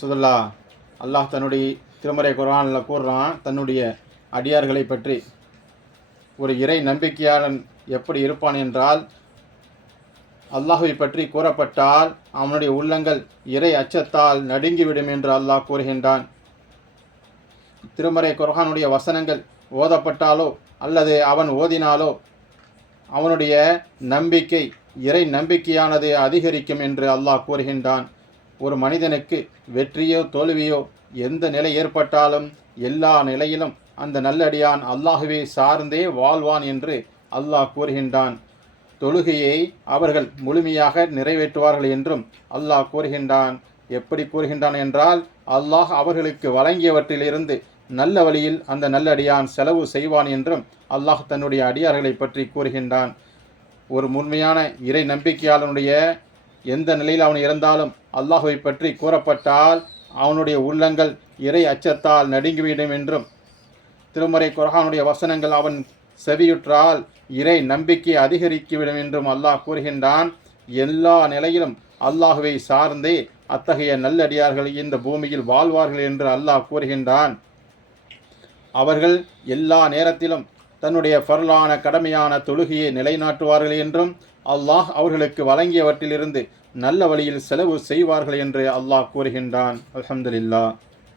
சுதல்லா அல்லாஹ் தன்னுடைய திருமறை குரானில் கூறுறான் தன்னுடைய அடியார்களை பற்றி. ஒரு இறை நம்பிக்கையாளன் எப்படி இருப்பான் என்றால் அல்லாஹுவை பற்றி கூறப்பட்டால் அவனுடைய உள்ளங்கள் இறை அச்சத்தால் நடுங்கிவிடும் என்று அல்லாஹ் கூறுகின்றான். திருமறை குர்ஹானுடைய வசனங்கள் ஓதப்பட்டாலோ அல்லது அவன் ஓதினாலோ அவனுடைய நம்பிக்கை இறை நம்பிக்கையானது அதிகரிக்கும் என்று அல்லாஹ் கூறுகின்றான். ஒரு மனிதனுக்கு வெற்றியோ தோல்வியோ எந்த நிலை ஏற்பட்டாலும் எல்லா நிலையிலும் அந்த நல்லடியான் அல்லாஹுவை சார்ந்தே வாழ்வான் என்று அல்லாஹ் கூறுகின்றான். தொழுகையை அவர்கள் முழுமையாக நிறைவேற்றுவார்கள் என்றும் அல்லாஹ் கூறுகின்றான். எப்படி கூறுகின்றான் என்றால் அல்லாஹ் அவர்களுக்கு வழங்கியவற்றிலிருந்து நல்ல வழியில் அந்த நல்லடியான் செலவு செய்வான் என்றும் அல்லாஹ் தன்னுடைய அடியார்களை பற்றி கூறுகின்றான். ஒரு முழுமையான இறை நம்பிக்கையாளனுடைய எந்த நிலையில் அவன் இறந்தாலும் அல்லாஹுவை பற்றி கூறப்பட்டால் அவனுடைய உள்ளங்கள் இறை அச்சத்தால் நடுங்கிவிடும் என்றும் திருமறை குரஹானுடைய வசனங்கள் அவன் செவியுற்றால் இறை நம்பிக்கை அதிகரிக்கிவிடும் என்றும் அல்லாஹ் கூறுகின்றான். எல்லா நிலையிலும் அல்லாஹுவை சார்ந்தே அத்தகைய நல்லடியார்கள் இந்த பூமியில் வாழ்வார்கள் என்று அல்லாஹ் கூறுகின்றான். அவர்கள் எல்லா நேரத்திலும் தன்னுடைய ஃபர்லான கடமையான தொழுகையை நிலைநாட்டுவார்கள் என்றும் அல்லாஹ் அவர்களுக்கு வழங்கியவற்றிலிருந்து நல்ல வழியில் செலவு செய்வார்கள் என்று அல்லாஹ் கூறுகின்றான். அலமதுல்லா